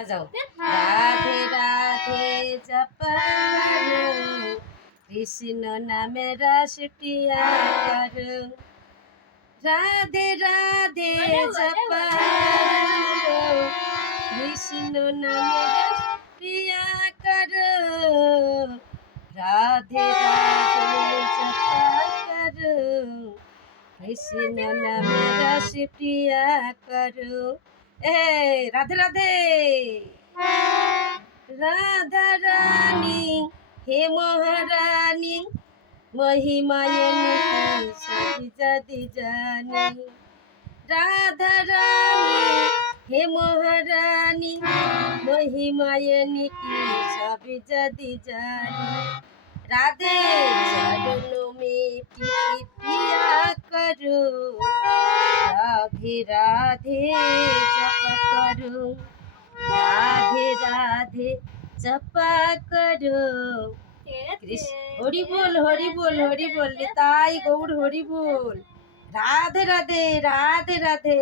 বাজাও। রাধে রাধে জপা করো, কৃষ্ণ নামে রস পিয়া করো। রাধে রাধে জপা করো, কৃষ্ণ নামে রস পিয়া করো। রাধে রাধে জপা করো, কৃষ্ণ নামে রস পিয়া করো। রাধে রাধে। রাধা রানী হে মহারানী, মহিমায় নীতি সবই যদি জানি। রাধা রানী হে মহারানী, মহিমায় নীতি সবই যদি জানি। রাধে চরণ মে প্রীতি প্রিয়া করো, রাধে রাধে জপ করো। রাধে রাধে জপা করো। হরি বল হরি বল হরি বল, তাই গৌর হরি বল। রাধে রাধে রাধে রাধে।